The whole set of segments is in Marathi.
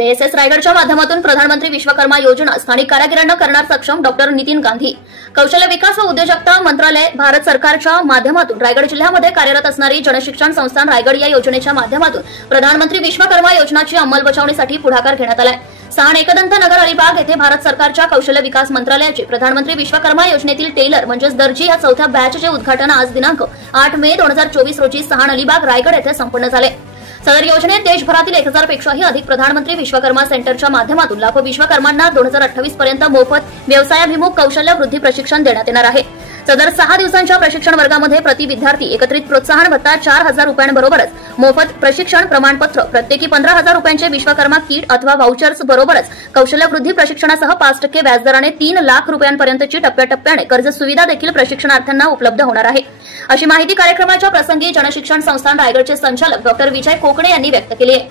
JSS रायगडच्या माध्यमातून प्रधानमंत्री विश्वकर्मा योजना स्थानिक कारागिरांना करणार सक्षम डॉ. नितीन गांधी. कौशल्य विकास व उद्योजकता मंत्रालय भारत सरकारच्या माध्यमातून रायगड जिल्ह्यामध्ये कार्यरत असणारी जनशिक्षण संस्थान रायगड या योजनेच्या माध्यमातून प्रधानमंत्री विश्वकर्मा योजनाची अंमलबजावणीसाठी पुढाकार घेण्यात आलाय. सहाण एकदंत नगर अलिबाग येथे भारत सरकारच्या कौशल्य विकास मंत्रालयाचे प्रधानमंत्री विश्वकर्मा योजनेतील टेलर म्हणजेच दर्जी या चौथ्या बॅचचे उद्घाटन आज दिनांक 8 मे 2024 रोजी सहाण अलिबाग रायगड येथे संपन्न झाले. सदर योजनेत देशभरातील 1000 पेक्षाही अधिक प्रधानमंत्री विश्वकर्मा सेंटरच्या माध्यमातून लाखो विश्वकर्मांना 2028 पर्यंत मोफत व्यवसायाभिमुख कौशल्य वृद्धी प्रशिक्षण देण्यात येणार आहे. सदर 6 दिवसांच्या प्रशिक्षण वर्गामध्ये प्रति विद्यार्थी एकत्रित प्रोत्साहन भत्ता 4000 रुपयांबरोबरच मोफत प्रशिक्षण प्रमाणपत्र, प्रत्येकी 15000 रुपयांचे विश्वकर्मा किट अथवा व्हाउचर्स बरोबरच कौशल्य वृद्धी प्रशिक्षणासह 5% व्याजदराने 3 लाख रुपयांपर्यंतची टप्प्याटप्प्याने कर्ज सुविधा देखील प्रशिक्षणार्थ्यांना उपलब्ध होणार आहे. अशी माहिती कार्यक्रमाच्या प्रसंगी जनशिक्षण संस्थान रायगडचे संचालक डॉ. विजय कोकणे यांनी व्यक्त केली आहे.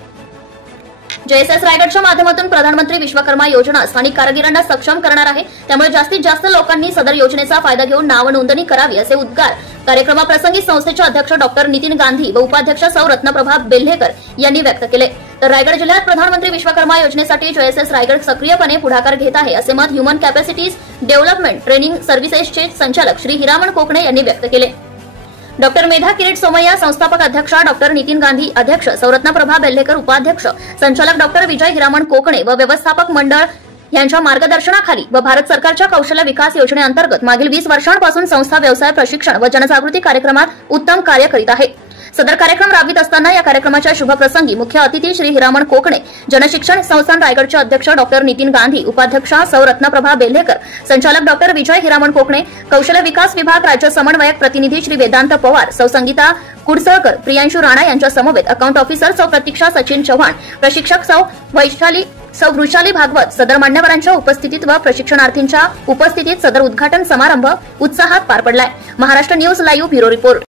JSS रायगडच्या माध्यमातून प्रधानमंत्री विश्वकर्मा योजना स्थानिक कारागिरांना सक्षम करणार आहे. त्यामुळे जास्तीत जास्त लोकांनी सदर योजनेचा फायदा घेऊन नाव नोंदणी करावी असे उद्गार कार्यक्रमाप्रसंगी संस्थेचे अध्यक्ष डॉ. नितीन गांधी व उपाध्यक्ष सौ रत्नप्रभा बेल्हेकर यांनी व्यक्त केले. तर रायगड जिल्ह्यात प्रधानमंत्री विश्वकर्मा योजनेसाठी JSS रायगड सक्रियपणे पुढाकार घेत आहे असे मत ह्युमन कॅपॅसिटीज डेव्हलपमेंट ट्रेनिंग सर्व्हिसेसचे संचालक श्री हिरामण कोकणे यांनी व्यक्त केले. डॉ. मेधा किरीट सोमय्या संस्थापक अध्यक्ष डॉ. नितीन गांधी अध्यक्ष, सौरत्नप्रभा बेल्हेकर उपाध्यक्ष, संचालक डॉ. विजय हिरामण कोकणे व व्यवस्थापक मंडळ यांच्या मार्गदर्शनाखाली व भारत सरकारच्या कौशल्य विकास योजनेअंतर्गत मागील 20 वर्षांपासून संस्था व्यवसाय प्रशिक्षण व जनजागृती कार्यक्रमात उत्तम कार्य करीत आहे. सदर कार्यक्रम राबवित असताना या कार्यक्रमाच्या शुभप्रसंगी मुख्य अतिथी श्री हिरामण कोकणे, जनशिक्षण संस्थान रायगडचे अध्यक्ष डॉ. नितीन गांधी, उपाध्यक्षा सौ रत्नप्रभा बेल्हेकर, संचालक डॉ. विजय हिरामण कोकणे, कौशल्य विकास विभाग राज्य समन्वयक प्रतिनिधी श्री वेदांत पवार, सौ संगीता कुडसळकर, प्रियांशु राणा यांच्या समवेत अकाउंट ऑफिसर सौ प्रतीक्षा सचिन चव्हाण, प्रशिक्षक सौ वृषाली भागवत सदर मान्यवरांच्या उपस्थितीत व प्रशिक्षणार्थींच्या उपस्थितीत सदर उद्घाटन समारंभ उत्साहात पार पडलाय. Maharashtra news live bureau report.